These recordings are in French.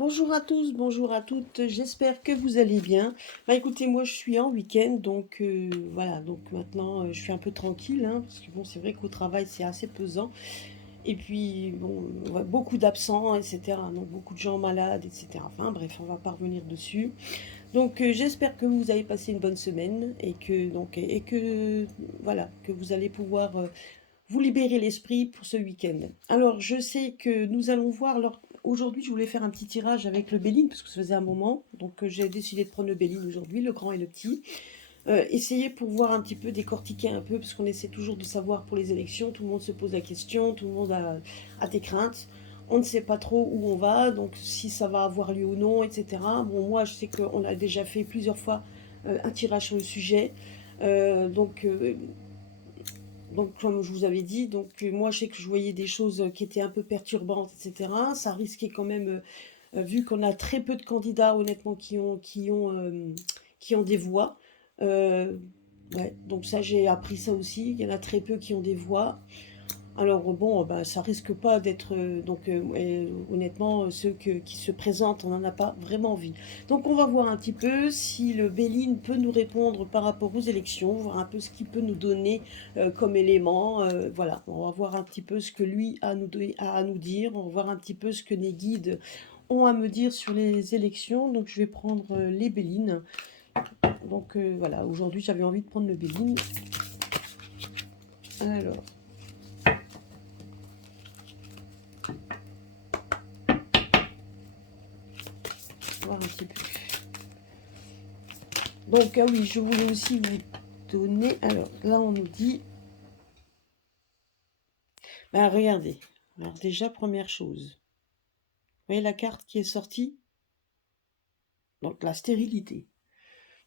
Bonjour à tous, bonjour à toutes, j'espère que vous allez bien. Bah écoutez, moi je suis en week-end, donc voilà, donc maintenant je suis un peu tranquille, hein, parce que bon, c'est vrai qu'au travail c'est assez pesant. Et puis bon, on voit beaucoup d'absents, etc. Donc beaucoup de gens malades, etc. Enfin bref, on va pas revenir dessus. Donc j'espère que vous avez passé une bonne semaine et que voilà, que vous allez pouvoir vous libérer l'esprit pour ce week-end. Alors, je sais que nous allons voir. Alors, aujourd'hui, je voulais faire un petit tirage avec le Béline, parce que ça faisait un moment. Donc, j'ai décidé de prendre le Béline aujourd'hui, le grand et le petit. Essayer pour voir un petit peu, décortiquer un peu, parce qu'on essaie toujours de savoir pour les élections. Tout le monde se pose la question, tout le monde a des craintes. On ne sait pas trop où on va, donc si ça va avoir lieu ou non, etc. Bon, moi, je sais qu'on a déjà fait plusieurs fois un tirage sur le sujet. Donc, comme je vous avais dit, moi, je sais que je voyais des choses qui étaient un peu perturbantes, etc. Ça risquait quand même, vu qu'on a très peu de candidats, honnêtement, qui ont des voix. Euh, ouais, donc ça, j'ai appris ça aussi. Il y en a très peu qui ont des voix. Alors bon, bah, ça risque pas d'être honnêtement qui se présentent, on n'en a pas vraiment envie. Donc on va voir un petit peu si le Béline peut nous répondre par rapport aux élections, voir un peu ce qu'il peut nous donner comme élément. Voilà, on va voir un petit peu ce que lui a à nous dire, on va voir un petit peu ce que les guides ont à me dire sur les élections. Donc je vais prendre les Bélines. Donc voilà, aujourd'hui j'avais envie de prendre le Béline. Alors. Voir un petit peu. Donc, ah oui, je voulais aussi vous donner. Alors, là, on nous dit. Ben, regardez. Alors, déjà, première chose. Vous voyez la carte qui est sortie? Donc, la stérilité.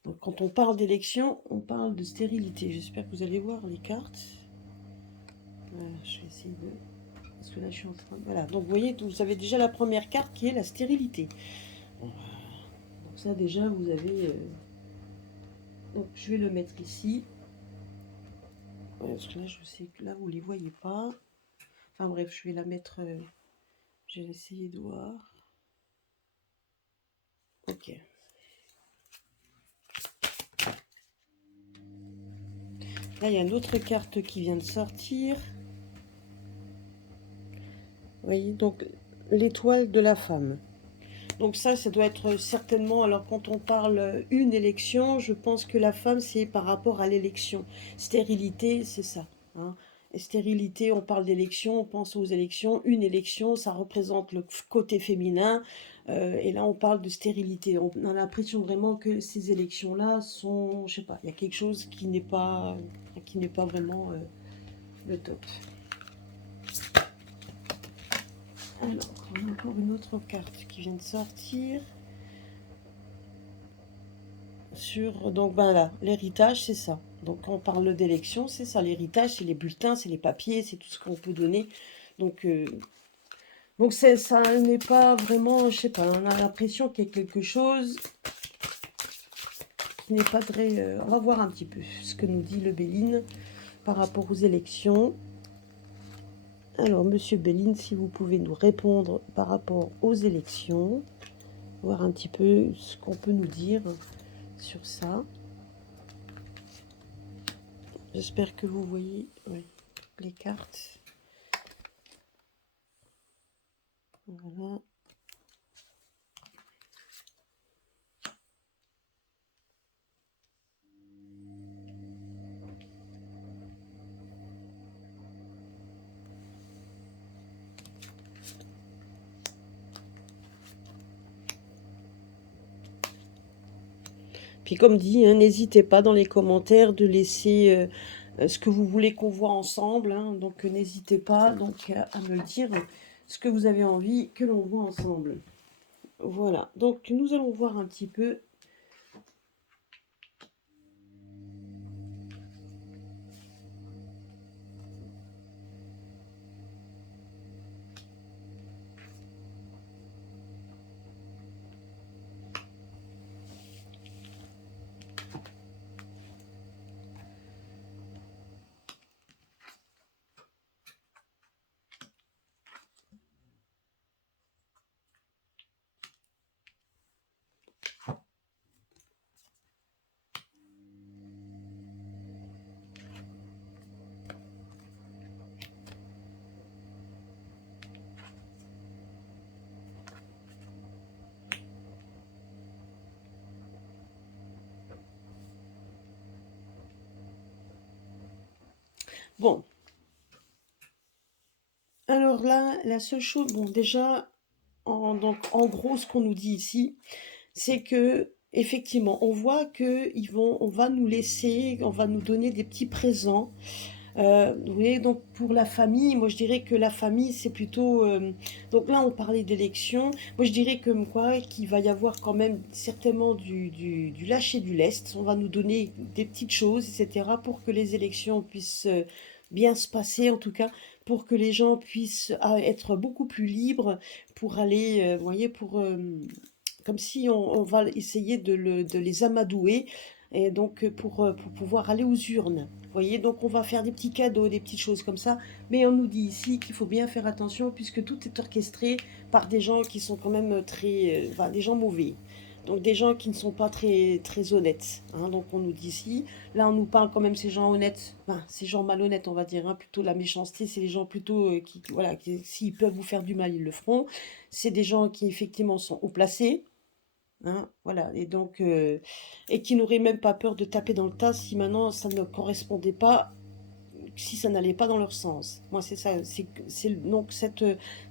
Donc, quand on parle d'élection, on parle de stérilité. J'espère que vous allez voir les cartes. Voilà, je vais essayer de. Parce que là, je suis en train. Voilà. Donc, vous voyez, vous avez déjà la première carte qui est la stérilité. Bon, donc, ça, déjà, vous avez. Donc, je vais le mettre ici. Ouais, parce que là, je sais que là, vous ne les voyez pas. Enfin, bref, je vais la mettre. Je vais essayer de voir. Ok. Là, il y a une autre carte qui vient de sortir. Vous voyez, donc l'étoile de la femme. Donc ça doit être certainement, alors quand on parle une élection, je pense que la femme, c'est par rapport à l'élection. Stérilité, c'est ça. Hein. Et stérilité, on parle d'élection, on pense aux élections. Une élection, ça représente le côté féminin. Et là, on parle de stérilité. On a l'impression vraiment que ces élections-là sont, je sais pas, il y a quelque chose qui n'est pas vraiment le top. Alors, on a encore une autre carte qui vient de sortir. Donc ben là, l'héritage, c'est ça. Donc quand on parle d'élection, c'est ça. L'héritage, c'est les bulletins, c'est les papiers, c'est tout ce qu'on peut donner. Donc, euh, donc ça n'est pas vraiment, je sais pas, on a l'impression qu'il y a quelque chose qui n'est pas très... on va voir un petit peu ce que nous dit le Béline par rapport aux élections. Alors, Monsieur Béline, si vous pouvez nous répondre par rapport aux élections, voir un petit peu ce qu'on peut nous dire sur ça. J'espère que vous voyez les cartes. Voilà. Puis comme dit, hein, n'hésitez pas dans les commentaires de laisser ce que vous voulez qu'on voit ensemble. Hein. Donc n'hésitez pas à me le dire, ce que vous avez envie que l'on voit ensemble. Voilà, donc nous allons voir un petit peu. Bon, alors là, la seule chose, bon, déjà, donc, en gros, ce qu'on nous dit ici, c'est que effectivement, on voit que on va nous laisser, on va nous donner des petits présents. Vous voyez, donc pour la famille, moi je dirais que la famille, c'est plutôt. Donc là, on parlait d'élections. Moi je dirais comme quoi qu'il va y avoir quand même certainement du lâcher du lest. On va nous donner des petites choses, etc., pour que les élections puissent bien se passer, en tout cas, pour que les gens puissent être beaucoup plus libres pour aller, vous voyez, comme si on va essayer de les amadouer, et donc pour pouvoir aller aux urnes. Vous voyez, donc on va faire des petits cadeaux, des petites choses comme ça, mais on nous dit ici qu'il faut bien faire attention puisque tout est orchestré par des gens qui sont quand même très, enfin, des gens mauvais. Donc des gens qui ne sont pas très, très honnêtes, hein. Donc on nous dit ici, là on nous parle quand même ces gens honnêtes, enfin ces gens malhonnêtes on va dire, hein. Plutôt la méchanceté, c'est les gens plutôt voilà, qui s'ils peuvent vous faire du mal ils le feront. C'est des gens qui effectivement sont haut placés, hein, voilà, et donc, et qui n'auraient même pas peur de taper dans le tas si maintenant ça ne correspondait pas, si ça n'allait pas dans leur sens. Moi, c'est ça, donc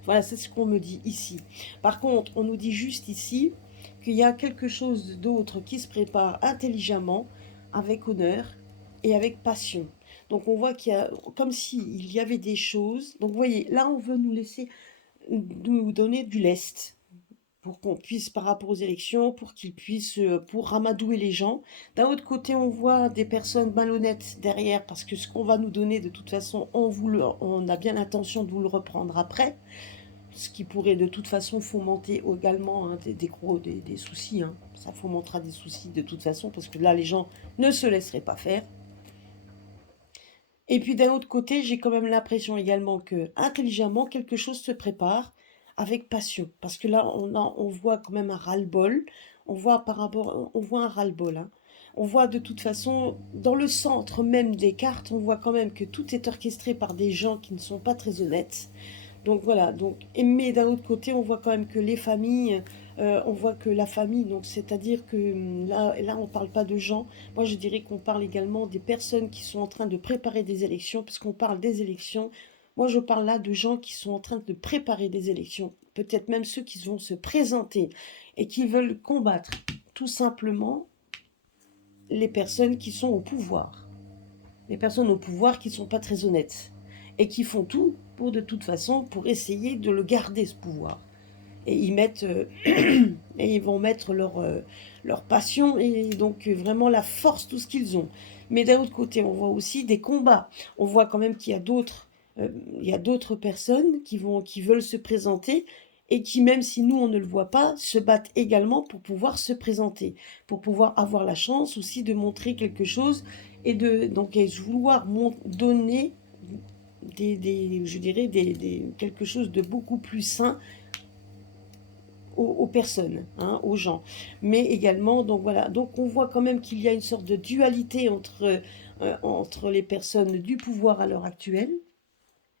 voilà, c'est ce qu'on me dit ici. Par contre, on nous dit juste ici qu'il y a quelque chose d'autre qui se prépare intelligemment, avec honneur et avec passion. Donc on voit qu'il y a, comme s'il y avait des choses. Donc vous voyez, là on veut nous laisser, nous donner du lest pour qu'on puisse, par rapport aux élections, pour qu'ils puissent, pour ramadouer les gens. D'un autre côté, on voit des personnes malhonnêtes derrière, parce que ce qu'on va nous donner, de toute façon, on a bien l'intention de vous le reprendre après, ce qui pourrait de toute façon fomenter également, hein, des soucis, hein. Ça fomentera des soucis de toute façon, parce que là, les gens ne se laisseraient pas faire. Et puis d'un autre côté, j'ai quand même l'impression également que intelligemment, quelque chose se prépare avec passion. Parce que là, on voit quand même un ras-le-bol. On voit un ras-le-bol, hein. On voit de toute façon, dans le centre même des cartes, on voit quand même que tout est orchestré par des gens qui ne sont pas très honnêtes. Donc voilà, mais d'un autre côté, on voit quand même que les familles, on voit que la famille, donc c'est-à-dire que là, on ne parle pas de gens. Moi, je dirais qu'on parle également des personnes qui sont en train de préparer des élections, puisqu'on parle des élections. Moi, je parle là de gens qui sont en train de préparer des élections, peut-être même ceux qui vont se présenter et qui veulent combattre tout simplement les personnes qui sont au pouvoir. Les personnes au pouvoir qui ne sont pas très honnêtes et qui font tout pour, de toute façon, pour essayer de le garder, ce pouvoir. Et ils mettent et ils vont mettre leur passion et donc vraiment la force, tout ce qu'ils ont. Mais d'un autre côté, on voit aussi des combats. On voit quand même qu'il y a d'autres personnes qui veulent se présenter et qui, même si nous on ne le voit pas, se battent également pour pouvoir se présenter, pour pouvoir avoir la chance aussi de montrer quelque chose et de donc et vouloir donner je dirais quelque chose de beaucoup plus sain aux personnes, hein, aux gens. Mais également, donc voilà, donc on voit quand même qu'il y a une sorte de dualité entre les personnes du pouvoir à l'heure actuelle,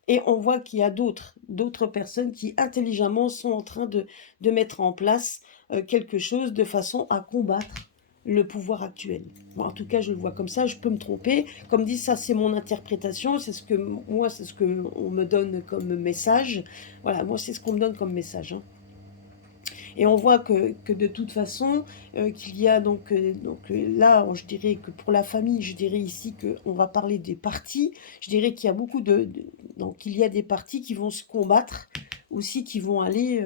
et on voit qu'il y a d'autres personnes qui intelligemment sont en train de mettre en place quelque chose de façon à combattre le pouvoir actuel. Moi, en tout cas, je le vois comme ça, je peux me tromper. Comme dit, ça c'est mon interprétation, c'est ce que on me donne comme message. Voilà, moi c'est ce qu'on me donne comme message, hein. Et on voit que de toute façon, qu'il y a là, je dirais que pour la famille, je dirais ici qu'on va parler des partis. Je dirais qu'il y a beaucoup donc il y a des partis qui vont se combattre aussi, qui vont aller.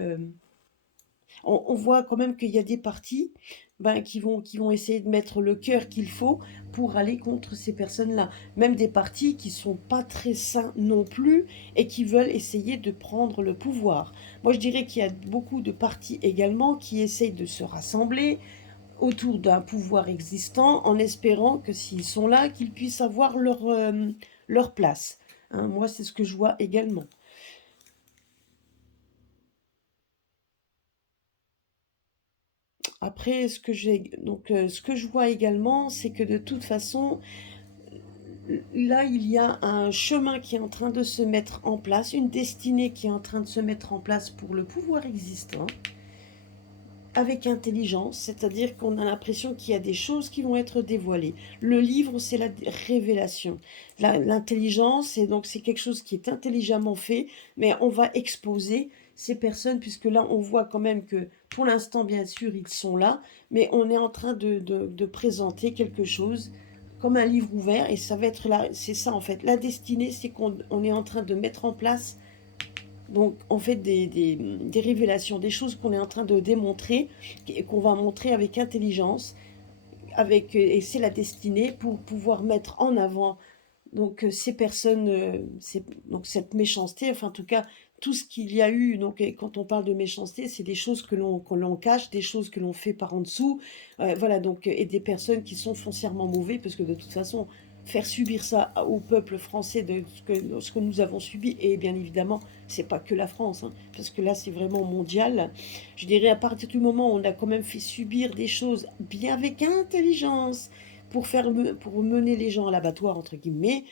On voit quand même qu'il y a des partis, ben, qui vont essayer de mettre le cœur qu'il faut pour aller contre ces personnes-là. Même des partis qui sont pas très sains non plus et qui veulent essayer de prendre le pouvoir. Moi, je dirais qu'il y a beaucoup de partis également qui essayent de se rassembler autour d'un pouvoir existant en espérant que s'ils sont là, qu'ils puissent avoir leur place, hein. Moi, c'est ce que je vois également. Après, ce que je vois également, c'est que de toute façon, là, il y a un chemin qui est en train de se mettre en place, une destinée qui est en train de se mettre en place pour le pouvoir existant. avec intelligence, c'est-à-dire qu'on a l'impression qu'il y a des choses qui vont être dévoilées. Le livre, c'est la révélation. L'intelligence, et donc c'est quelque chose qui est intelligemment fait, mais on va exposer ces personnes, puisque là, on voit quand même que, pour l'instant, bien sûr, ils sont là, mais on est en train de présenter quelque chose comme un livre ouvert, et ça va être là, c'est ça en fait. La destinée, c'est qu'on est en train de mettre en place donc, on fait des révélations, des choses qu'on est en train de démontrer et qu'on va montrer avec intelligence, et c'est la destinée pour pouvoir mettre en avant donc ces personnes, donc cette méchanceté, enfin en tout cas tout ce qu'il y a eu, donc et quand on parle de méchanceté, c'est des choses que l'on cache, des choses que l'on fait par en dessous, voilà donc et des personnes qui sont foncièrement mauvais, parce que de toute façon, faire subir ça au peuple français de ce que nous avons subi, et bien évidemment, c'est pas que la France, hein, parce que là c'est vraiment mondial. Je dirais à partir du moment où on a quand même fait subir des choses bien avec intelligence, pour mener les gens à l'abattoir, entre guillemets,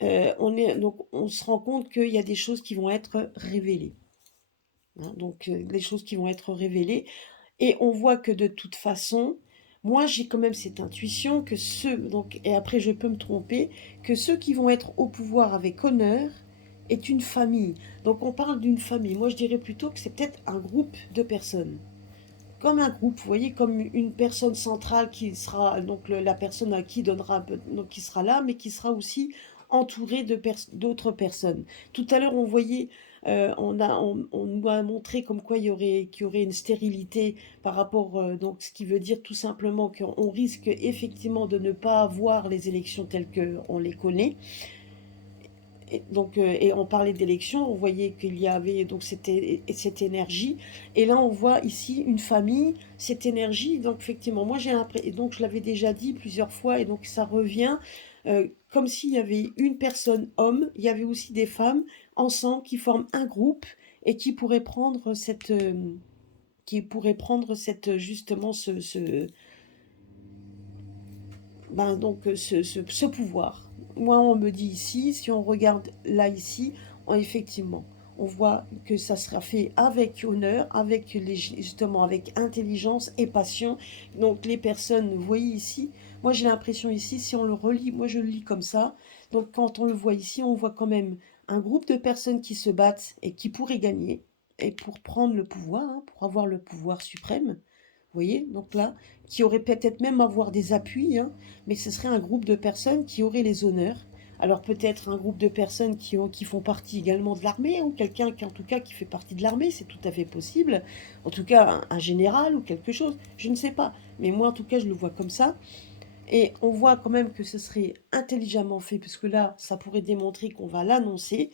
donc on se rend compte qu'il y a des choses qui vont être révélées, hein, donc les choses qui vont être révélées, et on voit que de toute façon, moi j'ai quand même cette intuition que donc, et après je peux me tromper, que ceux qui vont être au pouvoir avec honneur est une famille. Donc on parle d'une famille. Moi je dirais plutôt que c'est peut-être un groupe de personnes, comme un groupe, vous voyez, comme une personne centrale qui sera, donc la personne à qui donnera, donc qui sera là, mais qui sera aussi entourée d'autres personnes. Tout à l'heure, on voyait, on nous a montré comme quoi qu'il y aurait une stérilité par rapport, donc ce qui veut dire tout simplement qu'on risque effectivement de ne pas avoir les élections telles qu'on les connaît. Et donc, et on parlait d'élections, on voyait qu'il y avait donc cette énergie, et là on voit ici une famille, cette énergie, donc effectivement, moi j'ai l'impression, et donc je l'avais déjà dit plusieurs fois, et donc ça revient, comme s'il y avait une personne homme, il y avait aussi des femmes ensemble qui forment un groupe, et qui pourraient prendre justement ce pouvoir. Moi, on me dit ici, si on regarde là, ici, effectivement, on voit que ça sera fait avec honneur, justement avec intelligence et passion. Donc les personnes, vous voyez ici, moi j'ai l'impression ici, si on le relit, moi je le lis comme ça, donc quand on le voit ici, on voit quand même un groupe de personnes qui se battent et qui pourraient gagner, et pour prendre le pouvoir, hein, pour avoir le pouvoir suprême. Vous voyez, donc là, qui aurait peut-être même avoir des appuis, hein, mais ce serait un groupe de personnes qui auraient les honneurs. Alors peut-être un groupe de personnes qui font partie également de l'armée, ou quelqu'un qui en tout cas qui fait partie de l'armée, c'est tout à fait possible. En tout cas un général ou quelque chose, je ne sais pas. Mais moi en tout cas je le vois comme ça. Et on voit quand même que ce serait intelligemment fait, parce que là ça pourrait démontrer qu'on va l'annoncer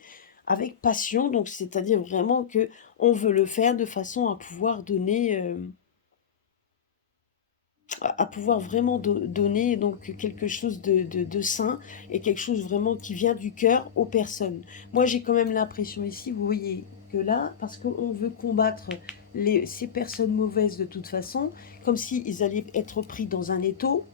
avec passion, donc c'est-à-dire vraiment que on veut le faire de façon à pouvoir donner... à pouvoir vraiment donner donc quelque chose de sain, et quelque chose vraiment qui vient du cœur aux personnes. Moi j'ai quand même l'impression ici, vous voyez, que là, parce qu'on veut combattre ces personnes mauvaises de toute façon, comme s'ils allaient être pris dans un étau,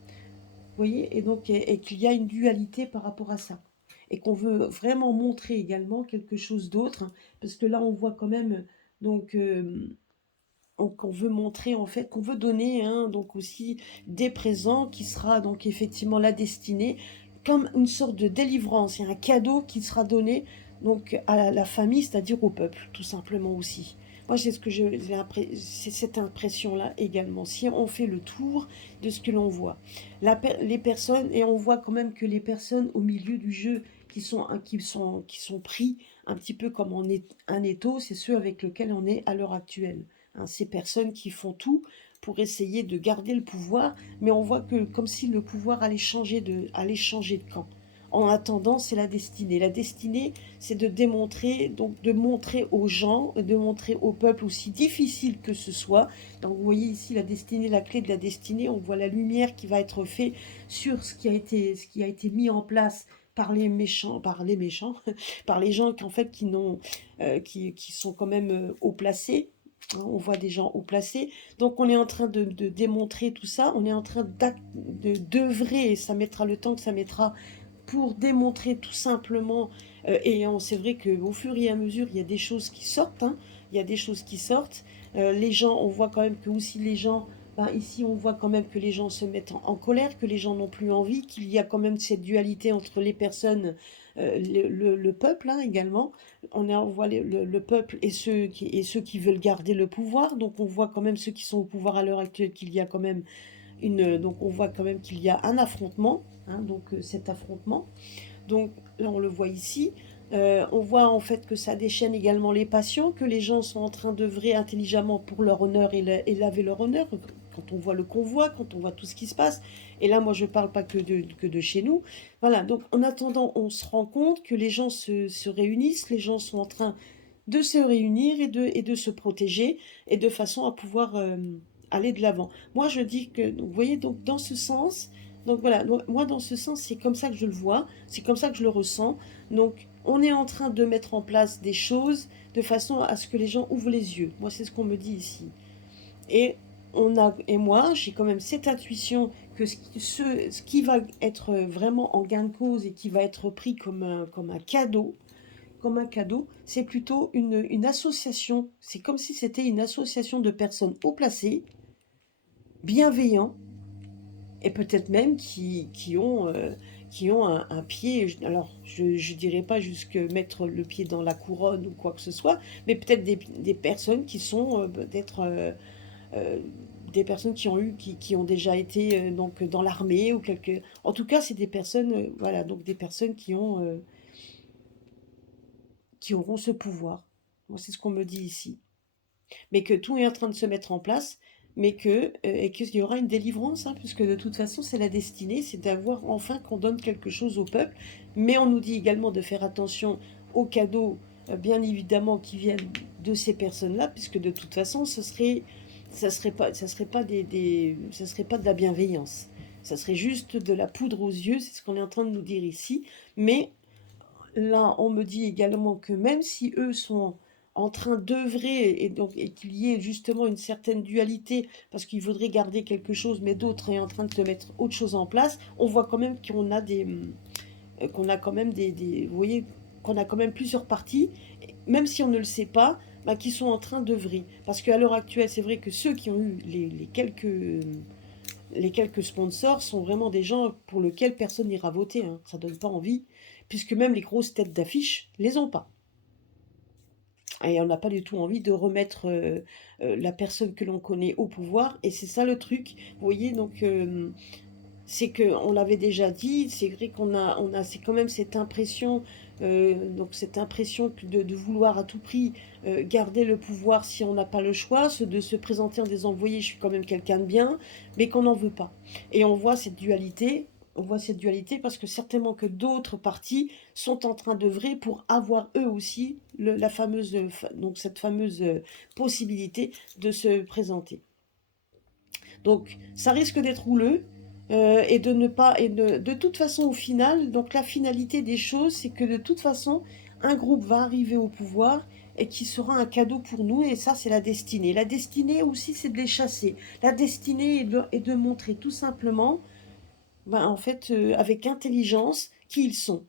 vous voyez, et donc et qu'il y a une dualité par rapport à ça. Et qu'on veut vraiment montrer également quelque chose d'autre, hein, parce que là on voit quand même donc qu'on veut montrer en fait, qu'on veut donner, hein, donc aussi des présents qui sera donc effectivement la destinée, comme une sorte de délivrance, et un cadeau qui sera donné donc à la famille, c'est-à-dire au peuple, tout simplement aussi. Moi, c'est c'est cette impression-là également. Si on fait le tour de ce que l'on voit, les personnes, et on voit quand même que les personnes au milieu du jeu qui sont pris un petit peu comme un étau, c'est ceux avec lesquels on est à l'heure actuelle, hein, ces personnes qui font tout pour essayer de garder le pouvoir, mais on voit que comme si le pouvoir allait changer de camp. En attendant, c'est la destinée. La destinée, c'est de démontrer, donc de montrer aux gens, de montrer au peuple, aussi difficile que ce soit. Donc vous voyez ici la destinée, la clé de la destinée, on voit la lumière qui va être faite sur ce qui a été mis en place par les méchants, par les gens qui en fait qui sont quand même haut placés. Hein, on voit des gens haut placés. Donc on est en train de démontrer tout ça, on est en train d'œuvrer, et ça mettra le temps que ça mettra pour démontrer tout simplement, c'est vrai qu'au fur et à mesure, il y a des choses qui sortent, hein, il y a des choses qui sortent, Les gens, on voit quand même que aussi les gens, ben, ici on voit quand même que les gens se mettent en colère, que les gens n'ont plus envie, qu'il y a quand même cette dualité entre les personnes, le peuple hein, également. On voit le peuple et ceux qui veulent garder le pouvoir. Donc on voit quand même ceux qui sont au pouvoir à l'heure actuelle qu'il y a quand même donc on voit quand même qu'il y a un affrontement, hein, donc cet affrontement. Donc là, on le voit ici. On voit en fait que ça déchaîne également les passions, que les gens sont en train d'œuvrer intelligemment pour leur honneur et laver leur honneur. Quand on voit le convoi, quand on voit tout ce qui se passe. Et là, moi, je ne parle pas que de chez nous. Voilà, donc en attendant, on se rend compte que les gens se réunissent, les gens sont en train de se réunir et de se protéger, et de façon à pouvoir aller de l'avant. Moi, je dis que, vous voyez, donc dans ce sens, donc voilà, moi dans ce sens, c'est comme ça que je le vois, c'est comme ça que je le ressens. Donc, on est en train de mettre en place des choses de façon à ce que les gens ouvrent les yeux. Moi, c'est ce qu'on me dit ici. Et, et moi, j'ai quand même cette intuition que ce qui va être vraiment en gain de cause et qui va être pris comme un cadeau, c'est plutôt une association. C'est comme si c'était une association de personnes haut placées, bienveillants, et peut-être même qui ont un pied, alors je ne dirais pas jusque mettre le pied dans la couronne ou quoi que ce soit, mais peut-être des personnes qui sont peut-être euh, des personnes qui ont déjà été donc dans l'armée ou quelque. En tout cas, c'est des personnes, voilà, donc des personnes qui auront ce pouvoir. Moi, c'est ce qu'on me dit ici. Mais que tout est en train de se mettre en place, mais et qu'il y aura une délivrance, hein, puisque de toute façon, c'est la destinée, c'est d'avoir enfin qu'on donne quelque chose au peuple. Mais on nous dit également de faire attention aux cadeaux, bien évidemment, qui viennent de ces personnes-là, puisque de toute façon, ça serait pas ça serait pas de la bienveillance. Ça serait juste de la poudre aux yeux, c'est ce qu'on est en train de nous dire ici. Mais là, on me dit également que même si eux sont en train d'œuvrer et qu'il y ait justement une certaine dualité parce qu'ils voudraient garder quelque chose, mais d'autres sont en train de te mettre autre chose en place, on voit quand même qu'on a quand même vous voyez, qu'on a quand même plusieurs parties, même si on ne le sait pas, bah, qui sont en train d'œuvrer. Parce qu'à l'heure actuelle, c'est vrai que ceux qui ont eu les quelques sponsors sont vraiment des gens pour lesquels personne n'ira voter, hein. Ça donne pas envie, puisque même les grosses têtes d'affiche les ont pas. Et on n'a pas du tout envie de remettre la personne que l'on connaît au pouvoir. Et c'est ça le truc. Vous voyez, donc c'est que on l'avait déjà dit. C'est vrai c'est quand même cette impression, donc cette impression de vouloir à tout prix garder le pouvoir si on n'a pas le choix, de se présenter en disant, vous voyez, je suis quand même quelqu'un de bien, mais qu'on n'en veut pas. Et on voit cette dualité. On voit cette dualité parce que certainement que d'autres partis sont en train d'œuvrer pour avoir eux aussi la fameuse, donc cette fameuse possibilité de se présenter. Donc ça risque d'être houleux et de ne pas de toute façon au final, donc la finalité des choses, c'est que de toute façon un groupe va arriver au pouvoir et qui sera un cadeau pour nous, et ça c'est la destinée. La destinée aussi, c'est de les chasser. La destinée est de montrer tout simplement, ben, en fait, avec intelligence, qui ils sont.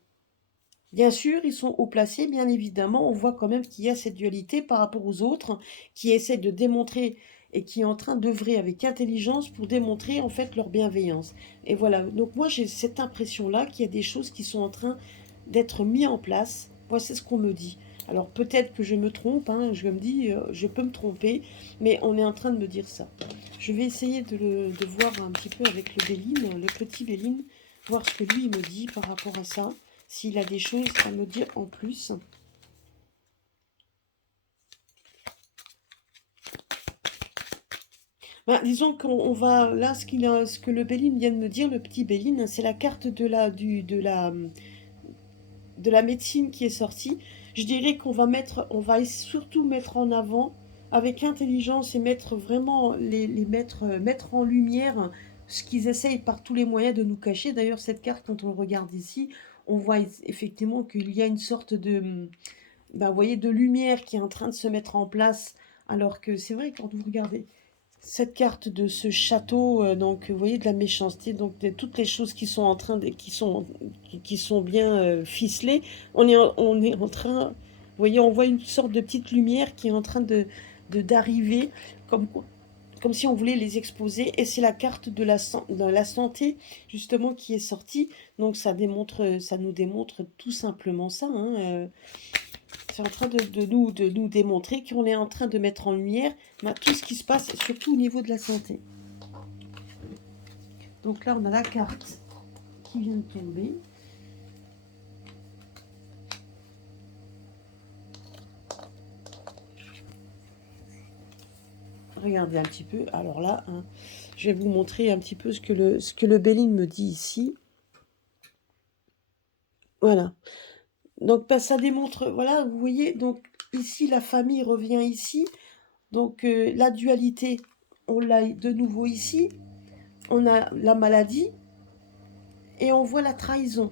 Bien sûr, ils sont haut placés, bien évidemment. On voit quand même qu'il y a cette dualité par rapport aux autres qui essaient de démontrer et qui est en train d'œuvrer avec intelligence pour démontrer en fait leur bienveillance. Et voilà, donc moi j'ai cette impression-là qu'il y a des choses qui sont en train d'être mises en place. Moi, c'est ce qu'on me dit. Alors peut-être que je me trompe, hein, je me dis, je peux me tromper, mais on est en train de me dire ça. Je vais essayer de voir un petit peu avec le Béline, le petit Béline, voir ce que lui me dit par rapport à ça, s'il a des choses à me dire en plus. Ben, disons qu'on va là, ce que le Béline vient de me dire, le petit Béline, c'est la carte de la médecine qui est sortie. Je dirais on va surtout mettre en avant avec intelligence et mettre vraiment mettre en lumière ce qu'ils essayent par tous les moyens de nous cacher. D'ailleurs, cette carte, quand on le regarde ici, on voit effectivement qu'il y a une sorte vous voyez, de lumière qui est en train de se mettre en place. Alors que c'est vrai, quand vous regardez cette carte de ce château, donc vous voyez de la méchanceté, donc de toutes les choses qui sont en train qui sont bien ficelées, on est en train, vous voyez, on voit une sorte de petite lumière qui est en train d'arriver, comme si on voulait les exposer. Et c'est la carte de la santé, justement, qui est sortie. Donc, ça nous démontre tout simplement ça, hein. C'est en train de nous démontrer qu'on est en train de mettre en lumière tout ce qui se passe, surtout au niveau de la santé. Donc là, on a la carte qui vient de tomber. Regardez un petit peu. Alors là, hein, je vais vous montrer un petit peu ce que le Béline me dit ici. Voilà. Donc, bah, ça démontre, voilà, vous voyez, donc ici, la famille revient ici. Donc, la dualité, on l'a de nouveau ici. On a la maladie et on voit la trahison.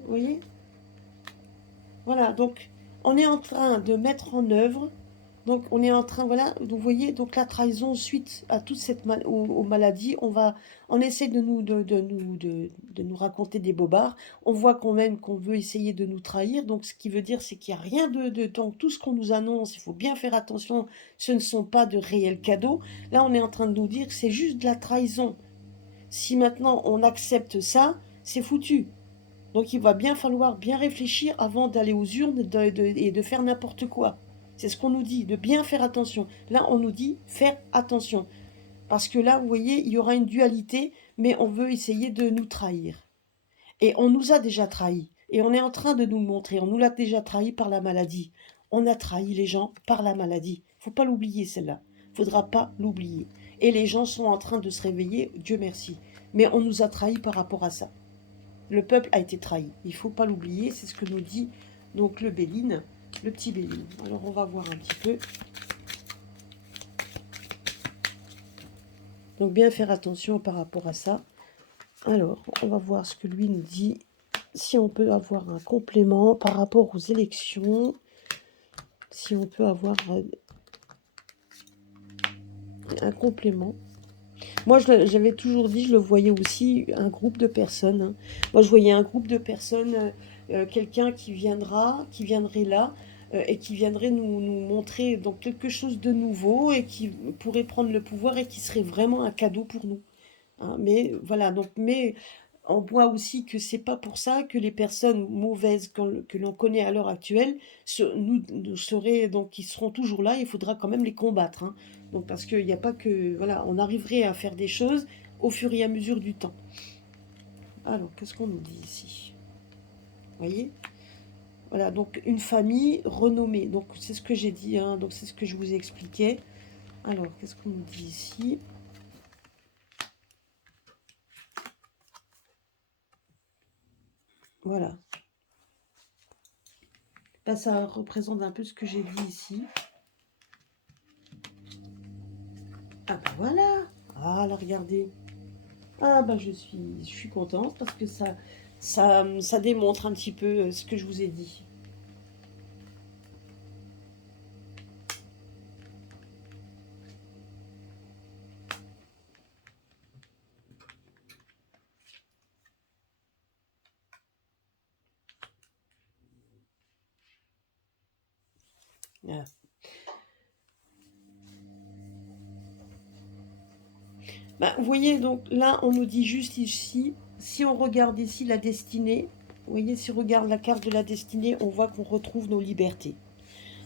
Vous voyez? Voilà, donc on est en train de mettre en œuvre, donc on est en train, voilà, vous voyez, donc la trahison suite à toute cette aux maladies, on essaie de nous raconter des bobards, on voit quand même qu'on veut essayer de nous trahir, donc ce qui veut dire c'est qu'il n'y a rien donc tout ce qu'on nous annonce, il faut bien faire attention, ce ne sont pas de réels cadeaux. Là on est en train de nous dire que c'est juste de la trahison. Si maintenant on accepte ça, c'est foutu. Donc il va bien falloir bien réfléchir avant d'aller aux urnes et de faire n'importe quoi. C'est ce qu'on nous dit, de bien faire attention. Là, on nous dit faire attention. Parce que là, vous voyez, il y aura une dualité, mais on veut essayer de nous trahir. Et on nous a déjà trahis. Et on est en train de nous le montrer. On nous l'a déjà trahi par la maladie. On a trahi les gens par la maladie. Il ne faut pas l'oublier, celle-là. Il ne faudra pas l'oublier. Et les gens sont en train de se réveiller, Dieu merci. Mais on nous a trahis par rapport à ça. Le peuple a été trahi. Il ne faut pas l'oublier, c'est ce que nous dit donc le Béline, le petit Béline. Alors on va voir un petit peu. Donc bien faire attention par rapport à ça. Alors on va voir ce que lui nous dit. Si on peut avoir un complément par rapport aux élections. Si on peut avoir un complément. Moi, j'avais toujours dit, je le voyais aussi, un groupe de personnes. Hein. Moi, je voyais un groupe de personnes, quelqu'un qui viendrait là, et qui viendrait nous montrer donc quelque chose de nouveau et qui pourrait prendre le pouvoir et qui serait vraiment un cadeau pour nous. Hein. Mais voilà, donc, mais on voit aussi que c'est pas pour ça que les personnes mauvaises que l'on connaît à l'heure actuelle nous seraient donc qui seront toujours là. Il faudra quand même les combattre. Hein. Donc parce qu'il n'y a pas que voilà, on arriverait à faire des choses au fur et à mesure du temps. Alors qu'est-ce qu'on nous dit ici? Vous voyez? Voilà, donc une famille renommée. Donc c'est ce que j'ai dit. Hein, donc c'est ce que je vous expliquais. Alors qu'est-ce qu'on nous dit ici? Voilà. Là, ça représente un peu ce que j'ai dit ici. Ah ben voilà. Ah là, regardez. Ah ben je suis contente parce que ça démontre un petit peu ce que je vous ai dit. Voilà. Bah, vous voyez, donc là, on nous dit juste ici, si on regarde ici la destinée, vous voyez, si on regarde la carte de la destinée, on voit qu'on retrouve nos libertés.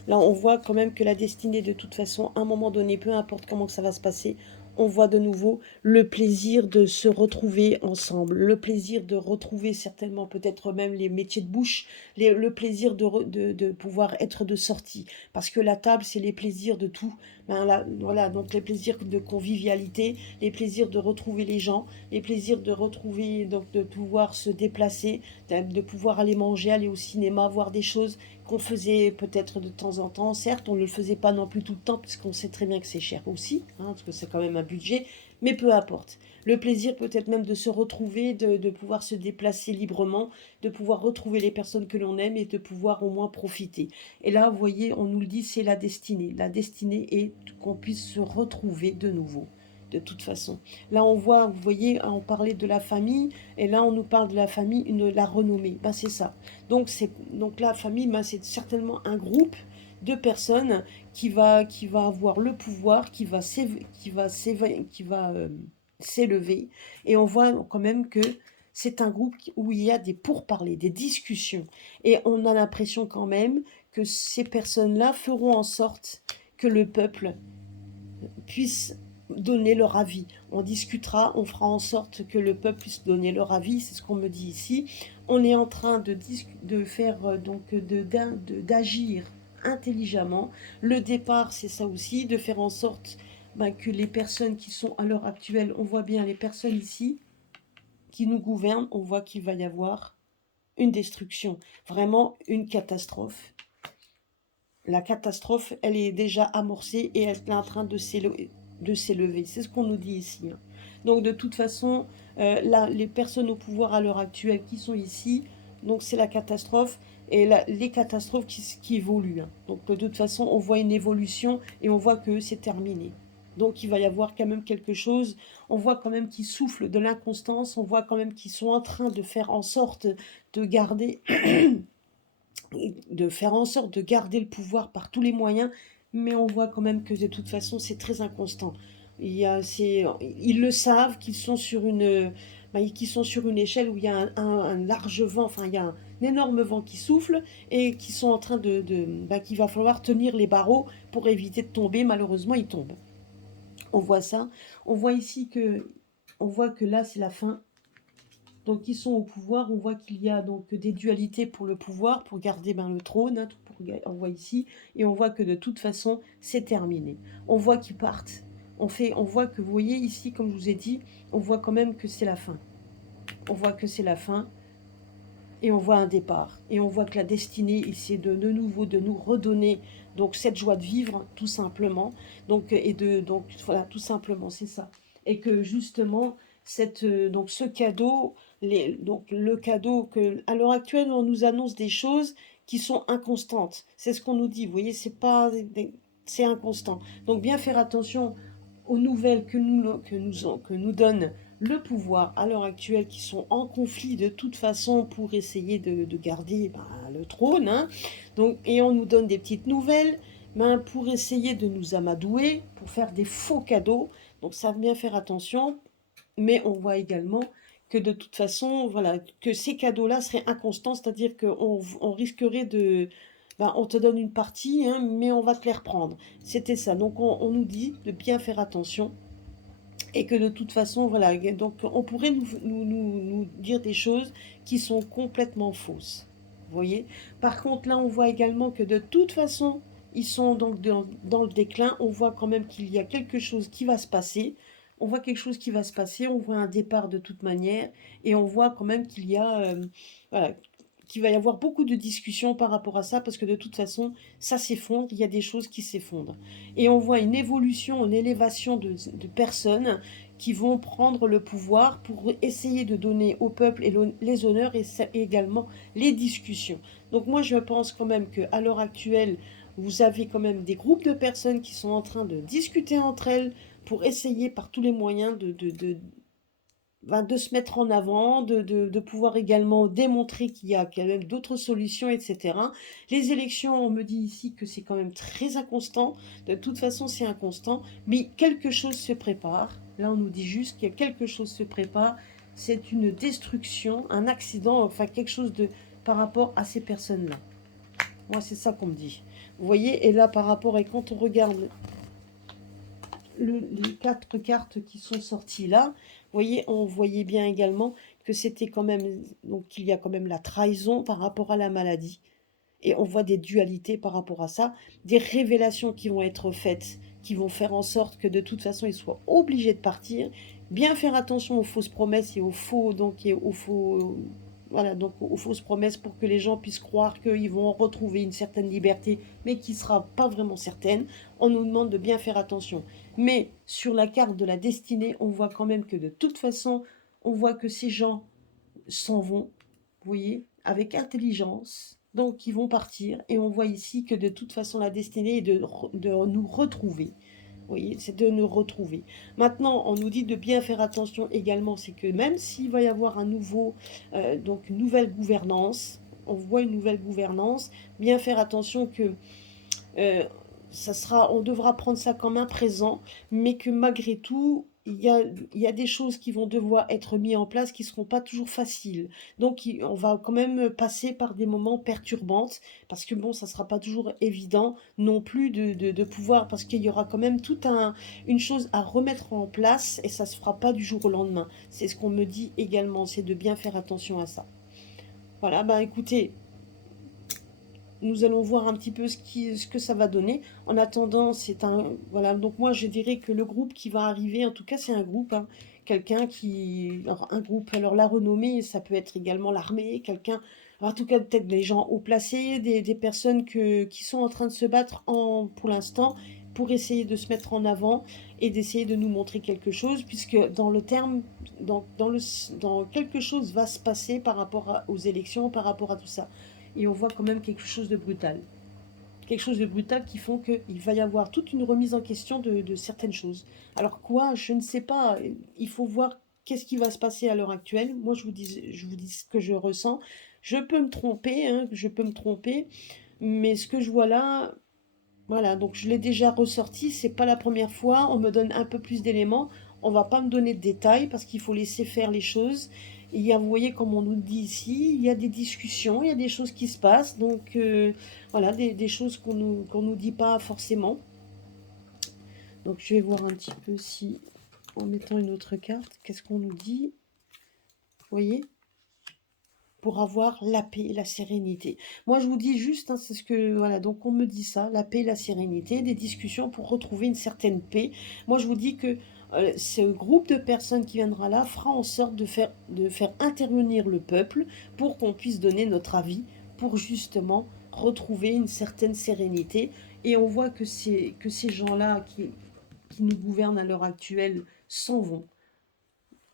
Là, on voit quand même que la destinée, de toute façon, à un moment donné, peu importe comment ça va se passer, on voit de nouveau le plaisir de se retrouver ensemble, le plaisir de retrouver certainement peut-être même les métiers de bouche, le plaisir de pouvoir être de sortie. Parce que la table, c'est les plaisirs de tout. Ben là, voilà, donc les plaisirs de convivialité, les plaisirs de retrouver les gens, les plaisirs de retrouver, donc de pouvoir se déplacer, de pouvoir aller manger, aller au cinéma, voir des choses qu'on faisait peut-être de temps en temps. Certes, on ne le faisait pas non plus tout le temps, parce qu'on sait très bien que c'est cher aussi, hein, parce que c'est quand même un budget, mais peu importe. Le plaisir peut-être même de se retrouver, de pouvoir se déplacer librement, de pouvoir retrouver les personnes que l'on aime et de pouvoir au moins profiter. Et là, vous voyez, on nous le dit, c'est la destinée. La destinée est qu'on puisse se retrouver de nouveau. De toute façon. Là, on voit, vous voyez, on parlait de la famille, et là, on nous parle de la famille, la renommée. Ben, c'est ça. Donc la famille, ben, c'est certainement un groupe, de personnes qui va avoir le pouvoir, qui va s'élever. Et on voit quand même que c'est un groupe où il y a des pourparlers, des discussions. Et on a l'impression quand même que ces personnes-là feront en sorte que le peuple puisse donner leur avis. On discutera, on fera en sorte que le peuple puisse donner leur avis, c'est ce qu'on me dit ici. On est en train de faire d'agir intelligemment. Le départ, c'est ça aussi, de faire en sorte que les personnes qui sont à l'heure actuelle, on voit bien les personnes ici qui nous gouvernent, on voit qu'il va y avoir une destruction, vraiment une catastrophe. La catastrophe, elle est déjà amorcée et elle est en train de s'élever. C'est ce qu'on nous dit ici, hein. Donc de toute façon, là, les personnes au pouvoir à l'heure actuelle qui sont ici, donc c'est la catastrophe et les catastrophes qui évoluent, hein. Donc de toute façon, on voit une évolution et on voit que c'est terminé. Donc il va y avoir quand même quelque chose, on voit quand même qu'ils soufflent de l'inconstance, on voit quand même qu'ils sont en train de faire en sorte de garder de faire en sorte de garder le pouvoir par tous les moyens, mais on voit quand même que de toute façon c'est très inconstant. Ils le savent qu'ils sont sur qu'ils sont sur une échelle où il y a un large vent, enfin il y a un énorme vent qui souffle et qui sont en train qu'il va falloir tenir les barreaux pour éviter de tomber. Malheureusement, ils tombent. On voit ça. On voit que là c'est la fin. Donc ils sont au pouvoir, on voit qu'il y a donc des dualités pour le pouvoir, pour garder le trône, hein, on voit ici, et on voit que de toute façon, c'est terminé. On voit qu'ils partent, on voit que, vous voyez ici, comme je vous ai dit, on voit quand même que c'est la fin. On voit que c'est la fin, et on voit un départ. Et on voit que la destinée, ici, est de nouveau de nous redonner donc cette joie de vivre, tout simplement. Donc voilà, tout simplement, c'est ça. Et que justement, donc ce cadeau, donc le cadeau que à l'heure actuelle, on nous annonce des choses qui sont inconstantes. C'est ce qu'on nous dit. Vous voyez, c'est inconstant. Donc bien faire attention aux nouvelles que nous donne le pouvoir à l'heure actuelle, qui sont en conflit de toute façon pour essayer de garder le trône, hein. Donc, et on nous donne des petites nouvelles pour essayer de nous amadouer, pour faire des faux cadeaux. Donc ça va bien faire attention, mais on voit également que de toute façon, voilà, que ces cadeaux-là seraient inconstants, c'est-à-dire qu'on risquerait on te donne une partie, hein, mais on va te les reprendre. C'était ça. Donc on nous dit de bien faire attention et que de toute façon, voilà, donc on pourrait nous dire des choses qui sont complètement fausses. Vous voyez? Par contre, là, on voit également que de toute façon, ils sont donc dans le déclin. On voit quand même qu'il y a quelque chose qui va se passer. On voit quelque chose qui va se passer, on voit un départ de toute manière, et on voit quand même qu'il y a, voilà, qu'il va y avoir beaucoup de discussions par rapport à ça, parce que de toute façon, ça s'effondre, il y a des choses qui s'effondrent. Et on voit une évolution, une élévation de personnes qui vont prendre le pouvoir pour essayer de donner au peuple les honneurs et également les discussions. Donc moi, je pense quand même qu'à l'heure actuelle, vous avez quand même des groupes de personnes qui sont en train de discuter entre elles pour essayer par tous les moyens de se mettre en avant, de pouvoir également démontrer qu'il y a quand même d'autres solutions, etc. Les élections, on me dit ici que c'est quand même très inconstant. De toute façon, c'est inconstant, mais quelque chose se prépare. Là, on nous dit juste qu'il y a quelque chose se prépare. C'est une destruction, un accident, enfin quelque chose par rapport à ces personnes-là. Moi, c'est ça qu'on me dit. Vous voyez, et là, par rapport, et quand on regarde les 4 cartes qui sont sorties là, vous voyez, on voyait bien également que c'était quand même, donc qu'il y a quand même la trahison par rapport à la maladie. Et on voit des dualités par rapport à ça, des révélations qui vont être faites, qui vont faire en sorte que de toute façon, ils soient obligés de partir. Bien faire attention aux fausses promesses et voilà, donc aux fausses promesses, pour que les gens puissent croire qu'ils vont retrouver une certaine liberté, mais qui ne sera pas vraiment certaine. On nous demande de bien faire attention. Mais sur la carte de la destinée, on voit quand même que de toute façon, on voit que ces gens s'en vont, vous voyez, avec intelligence. Donc ils vont partir, et on voit ici que de toute façon la destinée est de nous retrouver. Vous voyez, c'est de nous retrouver. Maintenant, on nous dit de bien faire attention également, c'est que même s'il va y avoir donc une nouvelle gouvernance, on voit une nouvelle gouvernance, bien faire attention que euh, on devra prendre ça comme un présent, mais que malgré tout, il y a des choses qui vont devoir être mises en place qui ne seront pas toujours faciles. Donc, on va quand même passer par des moments perturbants, parce que bon, ça ne sera pas toujours évident non plus de pouvoir, parce qu'il y aura quand même une chose à remettre en place, et ça ne se fera pas du jour au lendemain. C'est ce qu'on me dit également, c'est de bien faire attention à ça. Voilà, bah écoutez, nous allons voir un petit peu ce que ça va donner. En attendant, voilà, donc moi je dirais que le groupe qui va arriver, en tout cas c'est un groupe, hein, quelqu'un qui, alors un groupe, alors la renommée, ça peut être également l'armée, quelqu'un, en tout cas peut-être des gens haut placés, des personnes qui sont en train de se battre pour l'instant, pour essayer de se mettre en avant et d'essayer de nous montrer quelque chose, puisque dans le terme, dans quelque chose va se passer par rapport aux élections, par rapport à tout ça, et on voit quand même quelque chose de brutal. Quelque chose de brutal qui font qu'il va y avoir toute une remise en question de certaines choses. Alors quoi, je ne sais pas. Il faut voir qu'est-ce qui va se passer à l'heure actuelle. Moi, je vous dis ce que je ressens. Je peux me tromper, hein, je peux me tromper, mais ce que je vois là, voilà, donc je l'ai déjà ressorti, c'est pas la première fois, on me donne un peu plus d'éléments, on va pas me donner de détails parce qu'il faut laisser faire les choses. Vous voyez, comme on nous dit ici, il y a des discussions, il y a des choses qui se passent, donc voilà, des choses qu'on nous dit pas forcément. Donc je vais voir un petit peu si, en mettant une autre carte, qu'est-ce qu'on nous dit. Vous voyez, pour avoir la paix, la sérénité. Moi, je vous dis juste, hein, c'est ce que, voilà, donc on me dit ça, la paix, la sérénité, des discussions pour retrouver une certaine paix. Moi, je vous dis que ce groupe de personnes qui viendra là fera en sorte de faire intervenir le peuple pour qu'on puisse donner notre avis, pour justement retrouver une certaine sérénité. Et on voit que ces gens-là qui nous gouvernent à l'heure actuelle s'en vont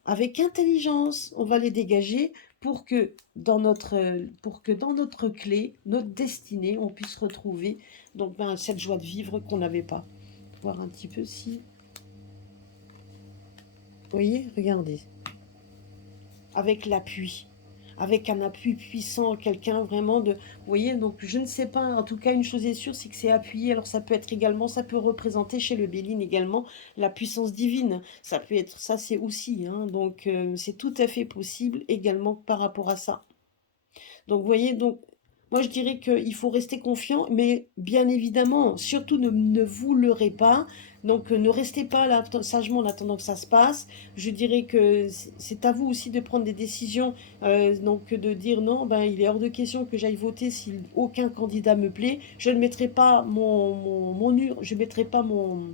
avec intelligence, on va les dégager pour que dans notre clé, notre destinée, on puisse retrouver donc cette joie de vivre qu'on n'avait pas. Voir un petit peu si... Vous voyez, regardez. Avec l'appui. Avec un appui puissant, quelqu'un vraiment de... Vous voyez, donc je ne sais pas, en tout cas une chose est sûre, c'est que c'est appuyé, alors ça peut être également, ça peut représenter chez le Béline également la puissance divine, ça peut être, ça c'est aussi, hein, donc c'est tout à fait possible également par rapport à ça. Donc vous voyez, donc moi je dirais qu'il faut rester confiant, mais bien évidemment, surtout ne vous leurrez pas. Donc ne restez pas là sagement en attendant que ça se passe. Je dirais que c'est à vous aussi de prendre des décisions, donc de dire non, ben il est hors de question que j'aille voter si aucun candidat me plaît. Je ne mettrai pas je mettrai pas mon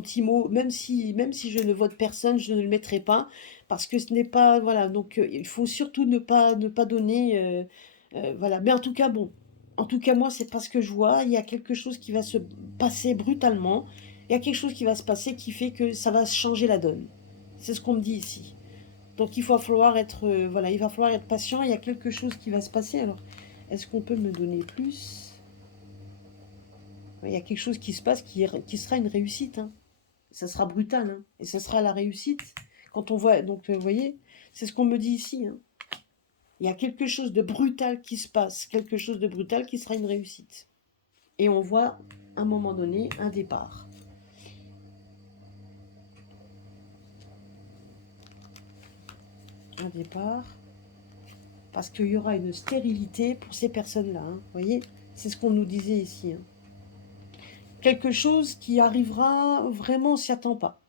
petit mot, même si je ne vote personne, je ne le mettrai pas parce que ce n'est pas, voilà. Donc il faut surtout ne pas donner. Voilà. Mais en tout cas, bon, en tout cas, moi, c'est pas ce que je vois. Il y a quelque chose qui va se passer brutalement. Il y a quelque chose qui va se passer qui fait que ça va changer la donne. C'est ce qu'on me dit ici. Donc il va falloir être, voilà, il va falloir être patient. Il y a quelque chose qui va se passer. Alors, est-ce qu'on peut me donner plus? Il y a quelque chose qui se passe qui sera une réussite, hein. Ça sera brutal, hein. Et ça sera la réussite. Quand on voit, donc, vous voyez, c'est ce qu'on me dit ici, hein. Il y a quelque chose de brutal qui se passe, quelque chose de brutal qui sera une réussite. Et on voit, à un moment donné, un départ. Un départ. Parce qu'il y aura une stérilité pour ces personnes-là, hein. Vous voyez, c'est ce qu'on nous disait ici, hein. Quelque chose qui arrivera vraiment, on s'y attend pas.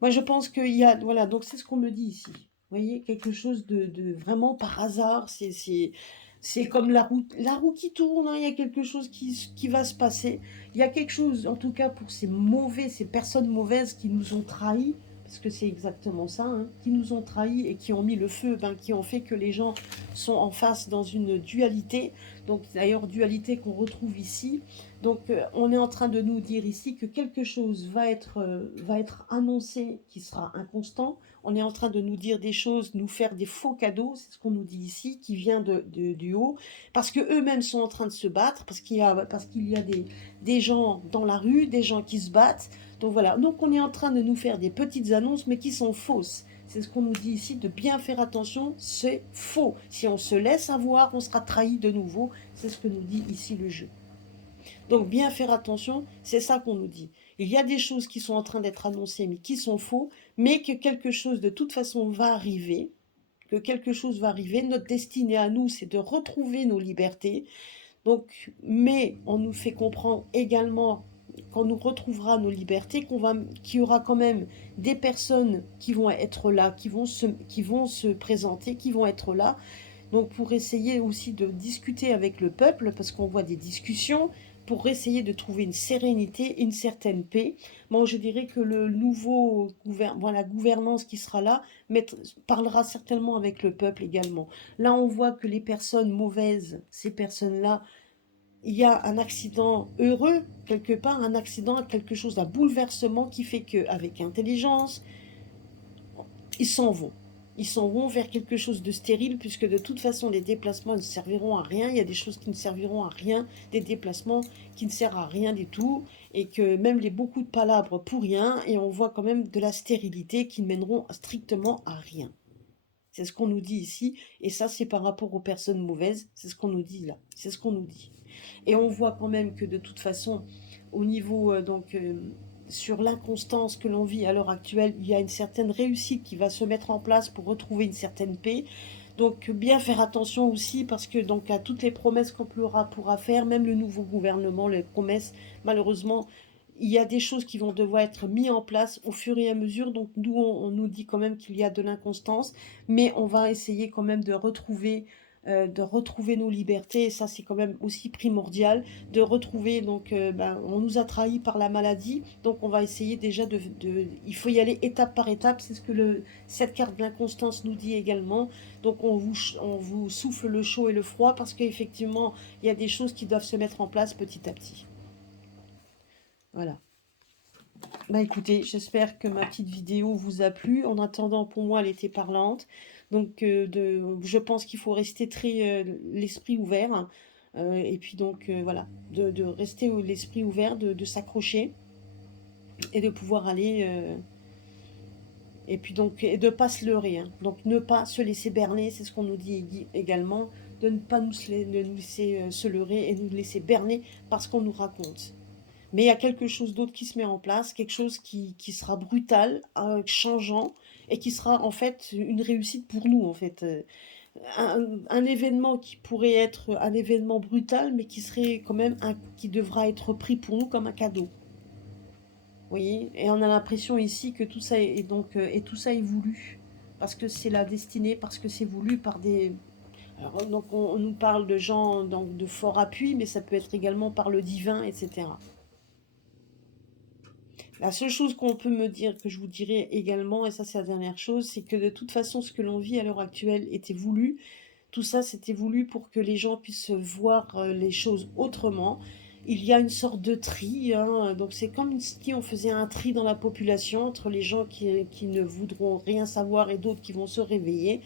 Moi, je pense qu'il y a... Voilà, donc c'est ce qu'on me dit ici. Vous voyez, quelque chose de vraiment par hasard. C'est comme la roue qui tourne, hein. Il y a quelque chose qui va se passer. Il y a quelque chose, en tout cas pour ces personnes mauvaises qui nous ont trahis, parce que c'est exactement ça, hein, qui nous ont trahis et qui ont mis le feu, qui ont fait que les gens sont en face dans une dualité. Donc d'ailleurs, dualité qu'on retrouve ici. Donc on est en train de nous dire ici que quelque chose va être annoncé qui sera inconstant. On est en train de nous dire des choses, nous faire des faux cadeaux, c'est ce qu'on nous dit ici, qui vient du haut, parce qu'eux-mêmes sont en train de se battre, parce qu'il y a des gens dans la rue, des gens qui se battent. Donc voilà, donc on est en train de nous faire des petites annonces, mais qui sont fausses. C'est ce qu'on nous dit ici, de bien faire attention, c'est faux. Si on se laisse avoir, on sera trahi de nouveau. C'est ce que nous dit ici le jeu. Donc bien faire attention, c'est ça qu'on nous dit. Il y a des choses qui sont en train d'être annoncées, mais qui sont faux, mais que quelque chose de toute façon va arriver, que quelque chose va arriver. Notre destinée à nous, c'est de retrouver nos libertés. Donc, mais on nous fait comprendre également qu'on nous retrouvera nos libertés, qu'il y aura quand même des personnes qui vont être là, qui vont se présenter, qui vont être là. Donc pour essayer aussi de discuter avec le peuple, parce qu'on voit des discussions, pour essayer de trouver une sérénité, une certaine paix. Moi, je dirais que le nouveau la gouvernance qui sera là parlera certainement avec le peuple également. Là, on voit que les personnes mauvaises, ces personnes-là, il y a un accident heureux, quelque part, un accident, quelque chose, un bouleversement qui fait qu'avec intelligence, ils s'en vont. Ils s'en vont vers quelque chose de stérile, puisque de toute façon, les déplacements ne serviront à rien. Il y a des choses qui ne serviront à rien, des déplacements qui ne servent à rien du tout, et que même les beaucoup de palabres pour rien, et on voit quand même de la stérilité qui ne mèneront strictement à rien. C'est ce qu'on nous dit ici, et ça, c'est par rapport aux personnes mauvaises, c'est ce qu'on nous dit là, c'est ce qu'on nous dit. Et on voit quand même que de toute façon, au niveau sur l'inconstance que l'on vit à l'heure actuelle, il y a une certaine réussite qui va se mettre en place pour retrouver une certaine paix. Donc bien faire attention aussi parce que donc à toutes les promesses qu'on pourra faire, même le nouveau gouvernement, les promesses, malheureusement, il y a des choses qui vont devoir être mises en place au fur et à mesure. Donc nous, on nous dit quand même qu'il y a de l'inconstance, mais on va essayer quand même de retrouver nos libertés, et ça c'est quand même aussi primordial, de retrouver, donc on nous a trahis par la maladie, donc on va essayer déjà il faut y aller étape par étape, c'est ce que cette carte de l'inconstance nous dit également, donc on vous souffle le chaud et le froid, parce qu'effectivement, il y a des choses qui doivent se mettre en place petit à petit. Voilà. Bah écoutez, j'espère que ma petite vidéo vous a plu. En attendant, pour moi, elle était parlante. Donc, je pense qu'il faut rester très l'esprit ouvert, hein. Et puis donc, voilà, de rester l'esprit ouvert, de s'accrocher et de pouvoir aller. Et puis donc, et de ne pas se leurrer, hein. Donc, ne pas se laisser berner, c'est ce qu'on nous dit également, de ne pas nous laisser se leurrer et nous laisser berner parce qu'on nous raconte. Mais il y a quelque chose d'autre qui se met en place, quelque chose qui sera brutal, changeant, et qui sera en fait une réussite pour nous, en fait. Un événement qui pourrait être un événement brutal, mais qui serait quand même qui devra être pris pour nous comme un cadeau. Vous voyez? Et on a l'impression ici que tout ça est donc et tout ça est voulu. Parce que c'est la destinée, parce que c'est voulu par des. Alors, donc on nous parle de gens donc, de fort appui, mais ça peut être également par le divin, etc. La seule chose qu'on peut me dire, que je vous dirais également, et ça c'est la dernière chose, c'est que de toute façon, ce que l'on vit à l'heure actuelle était voulu. Tout ça, c'était voulu pour que les gens puissent voir les choses autrement. Il y a une sorte de tri, hein, donc c'est comme si on faisait un tri dans la population entre les gens qui ne voudront rien savoir et d'autres qui vont se réveiller.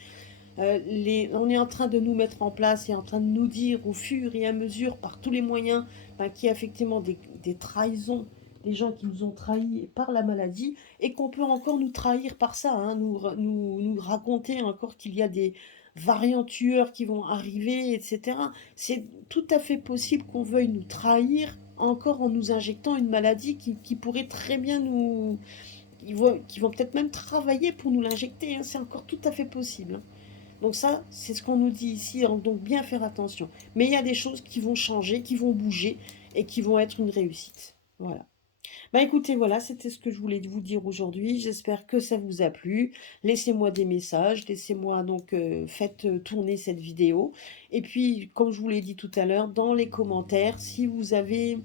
On est en train de nous mettre en place et en train de nous dire au fur et à mesure, par tous les moyens, qu'il y a effectivement des trahisons, des gens qui nous ont trahis par la maladie, et qu'on peut encore nous trahir par ça, hein, nous raconter encore qu'il y a des variants tueurs qui vont arriver, etc. C'est tout à fait possible qu'on veuille nous trahir encore en nous injectant une maladie qui pourrait très bien qui vont peut-être même travailler pour nous l'injecter, hein, c'est encore tout à fait possible. Donc ça, c'est ce qu'on nous dit ici, hein, donc bien faire attention. Mais il y a des choses qui vont changer, qui vont bouger et qui vont être une réussite. Voilà. Bah écoutez, voilà, c'était ce que je voulais vous dire aujourd'hui. J'espère que ça vous a plu. Laissez-moi des messages, laissez-moi donc, faites tourner cette vidéo. Et puis, comme je vous l'ai dit tout à l'heure, dans les commentaires, si vous avez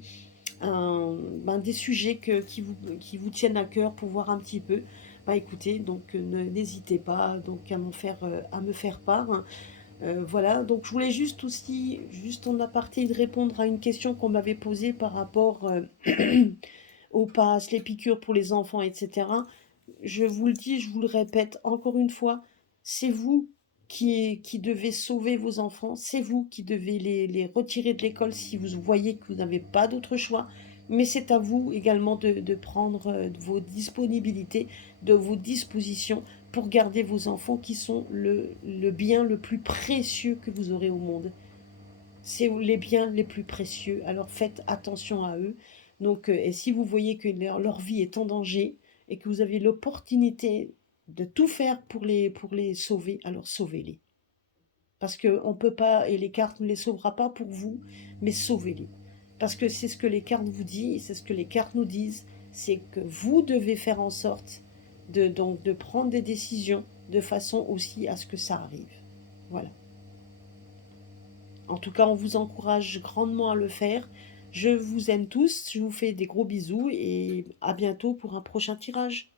des sujets qui vous tiennent à cœur pour voir un petit peu, bah écoutez, donc n'hésitez pas donc à me faire part, hein. Voilà, donc je voulais juste aussi, juste en aparté, de répondre à une question qu'on m'avait posée par rapport aux passes, les piqûres pour les enfants, etc. Je vous le dis, je vous le répète encore une fois, c'est vous qui devez sauver vos enfants, c'est vous qui devez les retirer de l'école si vous voyez que vous n'avez pas d'autre choix, mais c'est à vous également de prendre vos disponibilités, de vos dispositions pour garder vos enfants qui sont le bien le plus précieux que vous aurez au monde. C'est les biens les plus précieux, alors faites attention à eux. Donc, et si vous voyez que leur vie est en danger et que vous avez l'opportunité de tout faire pour les sauver, alors sauvez-les. Parce qu'on ne peut pas, et les cartes ne les sauvera pas pour vous, mais sauvez-les. Parce que c'est ce que les cartes vous disent, c'est ce que les cartes nous disent, c'est que vous devez faire en sorte donc, de prendre des décisions de façon aussi à ce que ça arrive. Voilà. En tout cas, on vous encourage grandement à le faire. Je vous aime tous, je vous fais des gros bisous et à bientôt pour un prochain tirage.